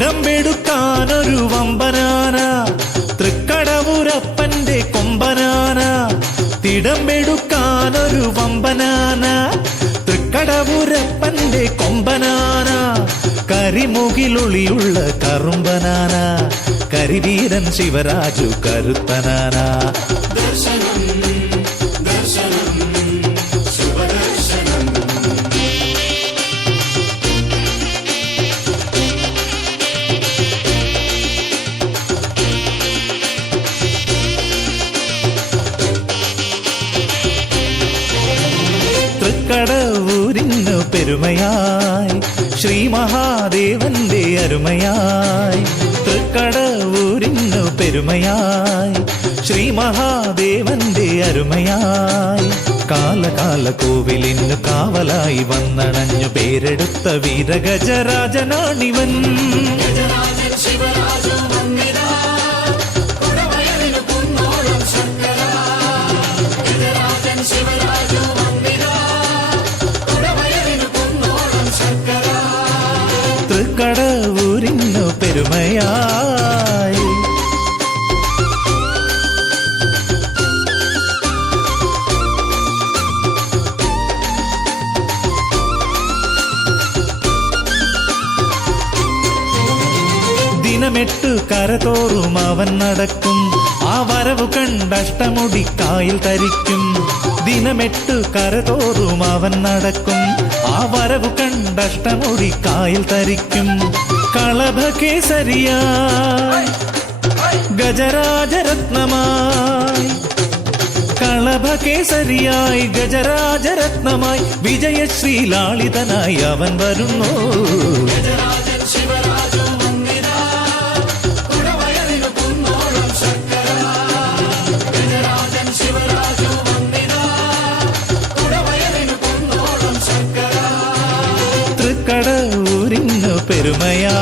തിടമ്പെടുക്കാനൊരു വമ്പനാന തൃക്കടവൂരപ്പന്റെ കൊമ്പനാന. തിടമ്പെടുക്കാനൊരു വമ്പനാന തൃക്കടവൂരപ്പന്റെ കൊമ്പനാന. കരിമുകിലൊളിയുള്ള കറുമ്പനാന കരിവീരൻ ശിവരാജു കരുത്തനാന. ദർശനം ദർശനം ശുഭദർശനം. തൃക്കടവൂരിന്നു പെരുമയായി ശ്രീ മഹാദേവന്റെ അരുമയായി. തൃക്കടവൂരിന്നു പെരുമയായി ശ്രീ മഹാദേവന്റെ അരുമയായി. കാലകാല കോവിലിന്നു കാവലായി വന്നണഞ്ഞു പേരെടുത്ത വീരഗജരാജനാണിവൻ. തൃക്കടവൂരിന്നു പെരുമയായി. ദിനമെട്ടു കരതോറും അവൻ നടക്കും ആ വരവു കണ്ടഷ്ടമുടിക്കായിൽ തരിക്കും. ദിനമെട്ടു കരതോറും അവൻ നടക്കും ആ വരവു കണ്ടഷ്ടമുടിക്കായിൽ തരിക്കും. കളഭകേസരിയായി ഗജരാജരത്നമായി. കളഭകേസരിയായി ഗജരാജരത്നമായി വിജയശ്രീലാളിതനായി അവൻ വരുന്നു. തൃക്കടവൂരിന്നു പെരുമയായി.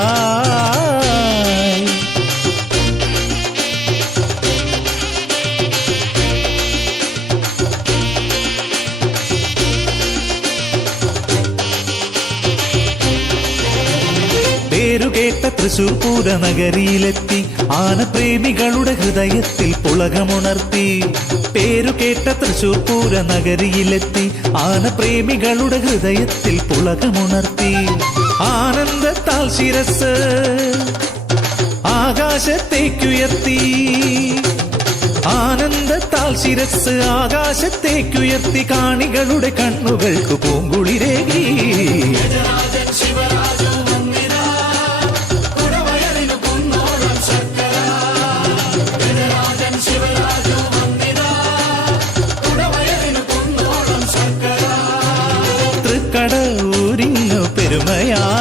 പേരുകേട്ട തൃശൂർ പൂര നഗരിയിലെത്തി ആനപ്രേമികളുടെ ഹൃദയത്തിൽ പുളകമുണർത്തി. പേരുകേട്ട തൃശൂർ പൂര നഗരിയിലെത്തി ആനപ്രേമികളുടെ ഹൃദയത്തിൽ പുളകമുണർത്തി. ആനന്ദത്താൽ ശിരസ് ആകാശത്തേക്കുയർത്തി. ആനന്ദത്താൽ ശിരസ് ആകാശത്തേക്കുയർത്തി കാണികളുടെ കണ്ണുകൾക്ക് പൂങ്കുളിരേകി. തൃക്കടവൂരിന്നു പെരുമയായി.